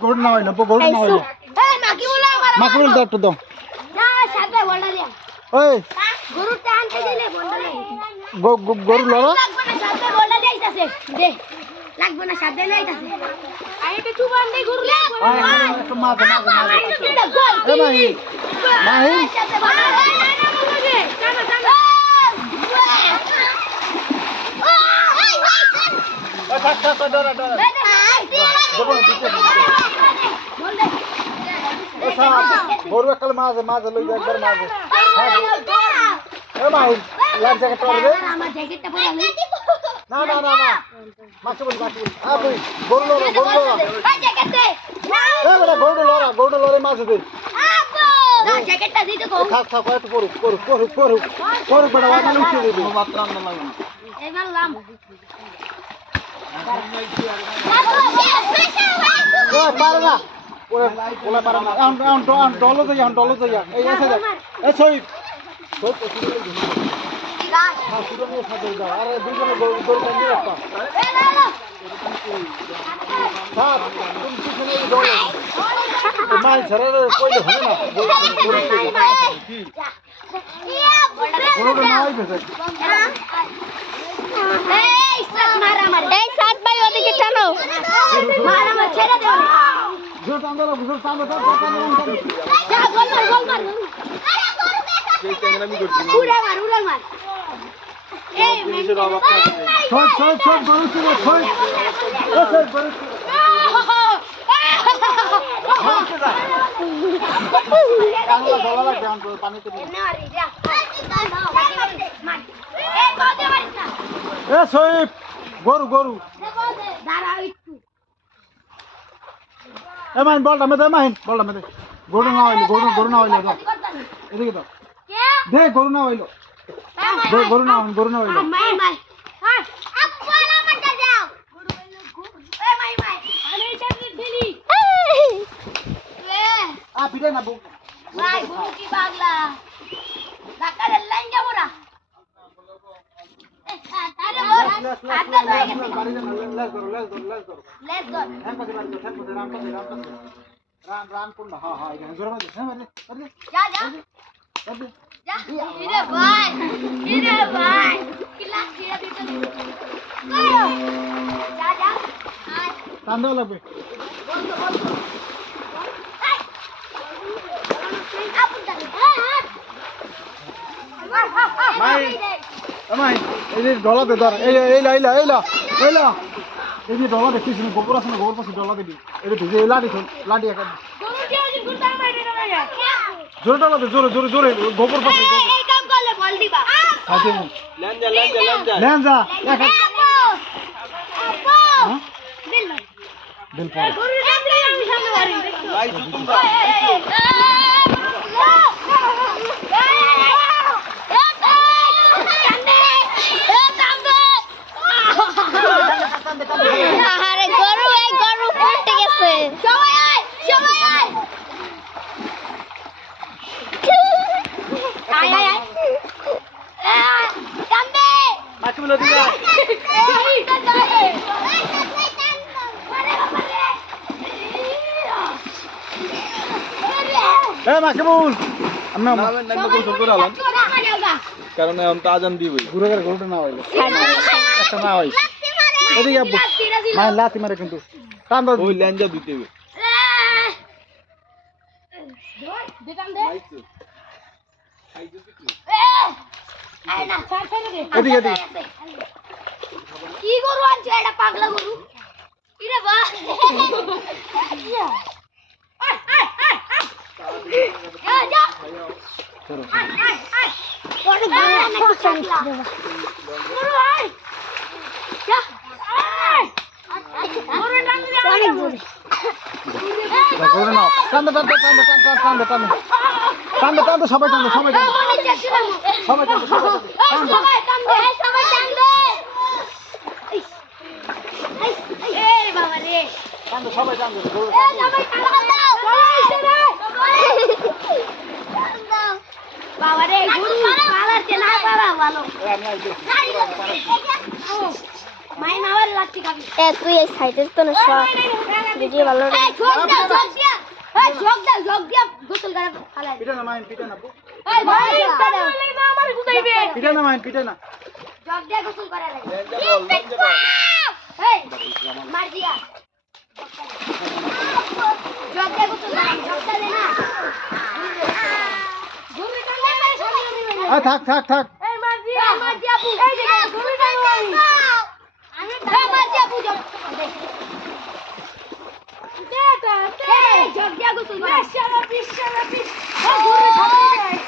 Gold না হইলো gold না হইলো এই মাকি বলা মাকে বল দাও একটু দাও না সাথে বলডা লিয়া ওই গরু টানতে দিলে বলডা লিয়া গরু লড়া লাগবে না সাথে বলডা লিয়াইতাছে দে লাগবে না সাথে লিয়াইতাছে আইতে চুবান দে গরু লাগবে না একটু মাঝে এ মাহি মাহি সাথে বলডা না লাগে টানা টানা ওই থাক থাক ডরা ডরা গরু এককাল মাঝে মাঝে লই একবার মাঝে এ মাহি লাগ জ্যাকেট পরবে আমার জ্যাকেটটা পরে আনি না না না না মাকে বল তুই গরু লড়া এই জ্যাকেট দে এ বড় গরু লড়া মাঝে দে আপু না জ্যাকেটটা দিতে কও থাক থাক একটু পড়ু বড় ওয়াদা লুকিয়ে দিবি মাত্র আনন্দ লাগে না এবার লাম ও পারে না ওলা পারে না আম ডলো যাই এই এসে যা এ ছই শুধু নিয়ে সাথে যাও আরে দুজনে গরু নিয়ে আসতা সাত তুমি পিছনে ডলো মাল ছাড়া কইলে হবে না গরু না হইবে এই সাত ভাই ওদিকে টানো মারা মার ছেড়ে দাও জোর টান দাও জোর টান দাও যা গোল মার আরে গরু দেখা এই ট্যাংরামি করছি উড়া মার এই জিনিসের অভাব থাকে ছোট গরু ছিল ছয় ও ছয় গরু কানলা গলা লাগে আন পানিতে না রে যা এই বাদে মারিস না এ সইব গরু দাঁড়া একটু এ মাইন বলটা মে গরু না হইলো দাও এদিকে দাও কে দে গরু না হইলো গরু না হইলো মাই হ্যাঁ আপনা মত যাও এ মাই আরে চাকরি ঢিলি আ বিরে না বউ ভাই গুরু কি পাগলা ধাক্কা লাইন যাবো না আরে আদা লয়ে গেছে বাড়ি না লেস ধরো লেস গো হ্যাঁ পাশে রাম পাশে রাম কোন হ্যাঁ এখানে জোরে মার হ্যাঁ মার যা যা ইরে ভাই কিলা খেয়ে দিতে যা টান দেওয়া লাগবে মাই এই যে ডলা দে ধর এইলা এই যে ডলা দেখছিস গোবর আছে না গোবর পাশে ডলা দিবি এটা ভিজে লাঠি একটা জোরে ডলা দে জোরে গোবর পাশে এই কাম করলে বল দিবা খাইতে লেনজা এক দিল পরে গরু রাত্রে আমি সামনে বাড়ি ভাই তোমরা আরে গরু পড়তে গেছে সবাই আয় কান্দে মাকে বলে দিলা এই কান্দে এ মাকে বল আমরা কারণ এখন তো আজান দিবই ঘুরে গরুটা না হইলো একটা না হয় এদিকে আব্বু মাই লাতি মারে কিন্তু টান দাও ওই ল্যাঞ্জা দিতে হবে এদিকে কি গরু আনছে এটা পাগলা গরু ইরে বা যা বড় গরু নাকি পাগলা গরু আয় যা গরু টান দে অনেক জোরে গরু নাও টান দে সবাই টান সবাই টান দে এই বাবা রে সবাই টান দে গরু এই সবাই টান দাও বাবা রে গরু পালাতে না পারা ভালো আমি আইছি মাই মাওয়ার লাঠি খাবি এ তুই এই সাইডে তো না সর ভিডিও ভালো না। এই ঝোক দিয়া গোসল করে ফালাই পিটে না মাইন পিটে না এই ভাই আমার গুতাইবে পিটে না মাইন পিটে না ঝোক দিয়া গোসল করে লাগে লঞ্জে বল এই মার দিয়া ঝোক দিয়া গোসল করে ঝোকটা দে না ঘুরে কালে মাই সরিয়ে দিবে থাক থাক থাক এই মার দিয়া আপু এই দেখো ঘুরে কালে আমি মার দিয়া আপু ঝোক দে ঝোক দিয়া গোসল করে শালা পিস ঘুরে ছাড়ি